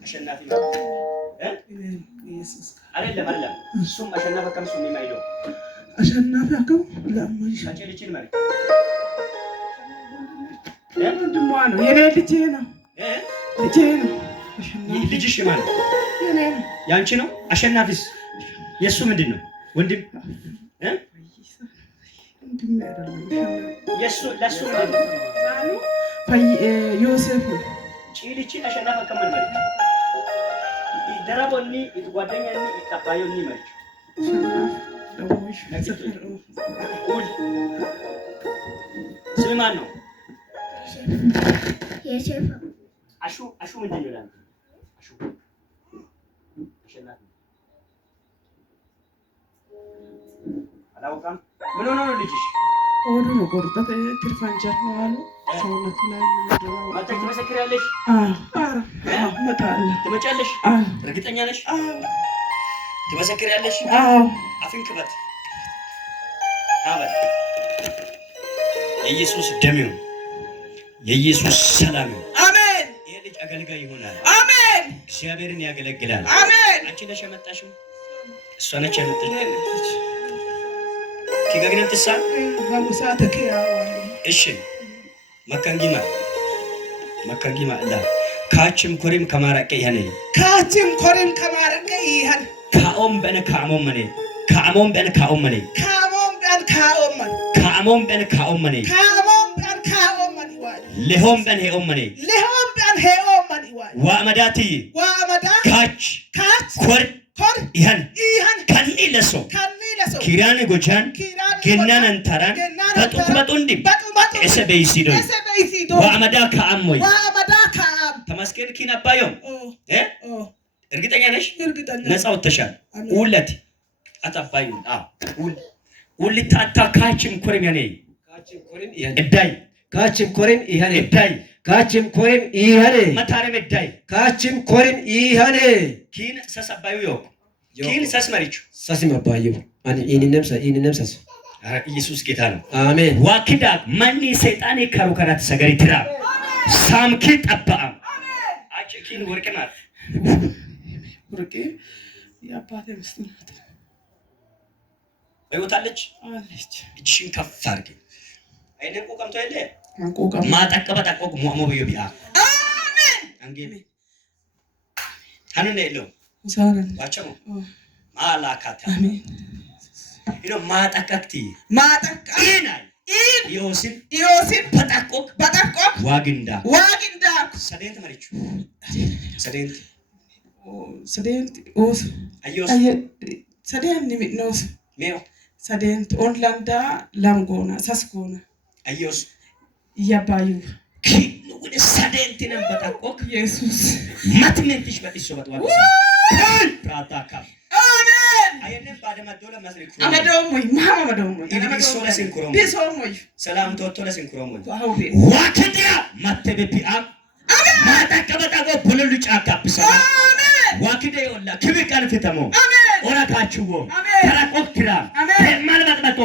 አሸናፊ ነው ኢየሱስ አይደለም እሱም አሸናፊ ከምሱ የሚማይለው አሸናፊ አከም ለማይ ሻጨልችን ማለት ወንድሟ ነው የኔ ልጄ ነው ልጄ ነው አሸናፊ ልጅሽ ማለት የኔ ነው ያንቺ ነው አሸናፊስ የሱ ምንድነው ወንድም ወንድም አይደለም የሱ ለሱ ምንድነው ዮሴፍ ጭልቺ አሸናፊ ከማን ማለት ደራቦኒ ጓደኛኒ ይጣባዩኒ ማለት ስም ማን ነው? የሼፍ አሹ ምንድን ነው? አሹ አሸናፊ አላውቅም። ምን ሆኖ ነው ልጅሽ? ሆዱ ነው ቆርጠት ትርፋንጀር ነው አሉ ሰውነቱ ላይ ነው ማታ ትመሰክሪያለሽ? እመጣለሁ። ትመጫለሽ? እርግጠኛ ነሽ? ትመሰክሪያለሽ? አፍን ክፈት። አበት የኢየሱስ ደም ነው። የኢየሱስ ሰላም ነው። አሜን። ይሄ ልጅ አገልጋይ ይሆናል። አሜን። እግዚአብሔርን ያገለግላል። አሜን። አንቺ ነሽ ያመጣሽው? እሷ ነች ያመጣችው? ኪጋግነን ተሳ ባሙሳ ተከያ እሺ መካንጊማ አላ ካችም ኮሪም ከማረቀ ያኔ ካችም ኮሪም ከማረቀ ይሄን ካኦም በነ ካሞም መኔ ካሞም በነ ካኦም መኔ ካሞም በን ካኦም መኔ ካሞም በነ ካኦም መኔ ካሞም በን ካኦም መኔ ዋይ ለሆም በን ሄኦም መኔ ለሆም በን ሄኦም መኔ ዋይ ዋመዳቲ ዋመዳ ካች ኮር ይሄን ከኒ ለሶ ኪራን ጎጃን ገናን አንታራን በጡቁበጡ እንዲ እሰበይሲዶ ዋመዳ ካአሞይ ተመስገን ኪን አባዮ እርግጠኛ ነሽ? ነፃ ወጥተሻል። ሁለት አጣባዩ ሁለት አታካችም ኮሪም ያኔ እዳይ ካችም ኮሪም ይሄኔ እዳይ ካችም ኮሪም ይሄኔ መታረም እዳይ ካችም ኮሪም ይሄኔ ኪን ሰሰባዩ ዮክ ኪን ሰስመሪቹ ሰስም አባዩ አኒ ኢኒነም ሰስ ኢየሱስ ጌታ ነው። አሜን። ዋኪዳ ማኒ ሰይጣን ከሩከራት ሰገሪ ትራ ሳምኪ ጠባአ አጭ ኪን ወርቅናት ወርቄ የአባቴ ምስት ናት። በይወታለች አለች እጅሽን ከፍ አድርጊ። አይደን ቆቀምቶ አይደለ አንቆቀም ማጠቀበ ጠቆቅ ሞሞ በየቢያ አሜን አንጌ ታኑነ የለው ሳረን ባቸሞ ማላካታ አሜን ይኖ ማጠቀክቲ ማጠቀኢናይ ዮሴፍ በጠቆቅ ዋግንዳ ሰደንት መሪቹ ሰደንት ኦስ አዮስ ሰደንት ኒሚኖስ ሜዮ ሰደንት ኦንላንዳ ላምጎና ሳስጎና አዮስ ያባዩ ወደ ሰደንት ነን በጠቆቅ ኢየሱስ ማትነንትሽ በጥሶ በጥዋት ፕራታካ አሜን አየነን ባደማዶለ መስሪኩ አመዶሞይ ማማዶሞይ ኢቢሶለ ሲንኩሮም ቢሶሞይ ሰላም ተወቶለ ሲንኩሮም ዋውቤ ዋከዲያ ማተበፒአ ማጠቀበጣጎ ብሉሉ ጫካ ብሰ ዋክደ ይወላ ክብቃን ፍተሞ ኦራካቹጎ ተራቆክራ ማልባጥባቆ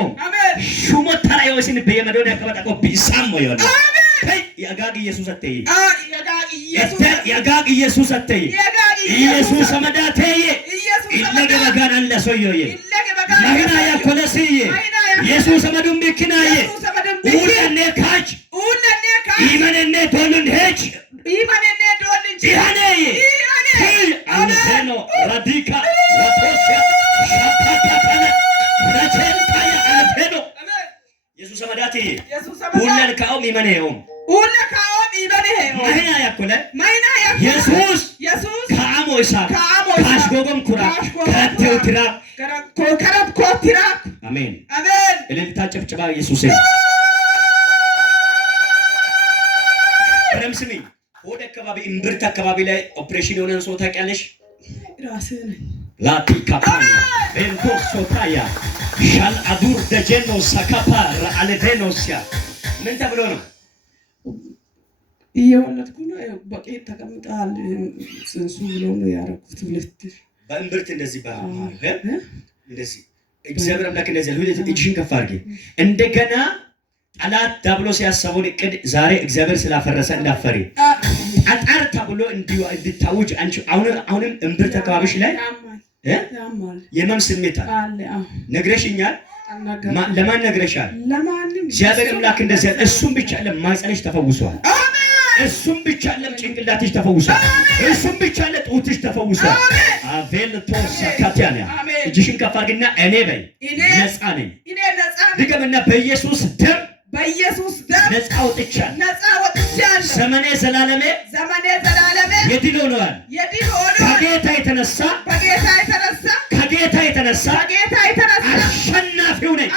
ሹሞ ተራዮሲን በየመዶነ ያቀበጣቆ ቢሳሞ ይወላ ያጋግ ኢየሱስ አተይ ያጋግ ኢየሱስ አተይ ኢየሱስ አመዳተይ ኢለገበጋን አለሶዮዬ ማህና ያኮለስዬ ኢየሱስ አመዱም ቢክናዬ ኡለኔ ካች ኢመነኔ ዶልን ሄች ይሃኔ አንተኖ ራዲካ ወቶሲያ ሻፓታታለ ረቸልታያ አንተኖ ኢየሱስ አመዳተይ ኡለን ካኦም ይመነዮም ማህና ያኮለ ኢየሱስ ከአሞይሳ ካሽጎጎም ኩራ ከራቴው ትራ ከረብ ኮትራ አሜን አሜን እልልታ ጭብጭባ ኢየሱስ ረምስሚ ወደ አካባቢ እምብርት አካባቢ ላይ ኦፕሬሽን የሆነን ሰው ታውቂያለሽ? ራሴ ነኝ ላቲ ካፓኒ ቤንቶ ሶታያ ሻል አዱር ደጀኖ ሳካፓ አለቬኖሲያ ምን ተብሎ ነው? እየወለድኩ ነው። በቂ ተቀምጣል ጽንሱ ብሎ ነው ያረኩት። ሁለት በእምብርት እንደዚህ ባማገር እንደዚህ እግዚአብሔር አምላክ እንደዚህ ሁለት እጅሽን ከፍ አድርጊ። እንደገና ጠላት ዳብሎስ ያሰበውን እቅድ ዛሬ እግዚአብሔር ስላፈረሰ እንዳፈሪ ጠጠር ተብሎ እንዲታውጅ አንቺ አሁንም እምብርት አካባቢሽ ላይ የህመም ስሜት አለ። ነግረሽኛል። ለማን ነግረሻል? እግዚአብሔር አምላክ እንደዚህ እሱም ብቻ ለማህፀንሽ ተፈውሷል። እሱም ብቻ ለጭንቅላትሽ ተፈውሷል። እሱም ብቻ ለጡትሽ ተፈውሷል። አቬል ቶሳካቲያና እጅሽን ከፍ አድርግና እኔ በይ ነፃ ነኝ። ድገምና በኢየሱስ ደም ነፃ ወጥቻለሁ። ዘመኔ ዘላለሜ የድል ሆነዋል። ከጌታ የተነሳ አሸናፊው ነኝ።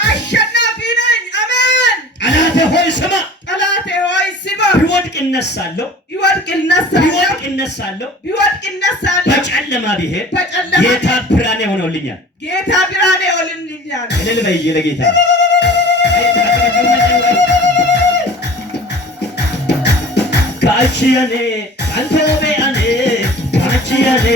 አሜን። ጠላቴ ሆይ ስማ። ቢወድቅ እነሳለሁ። በጨለማ ብሄድ ጌታ ብርሃኔ ሆኖልኛል። እልል በይ ለጌታ ካቺያኔ አንተ ቤአኔ ካቺያኔ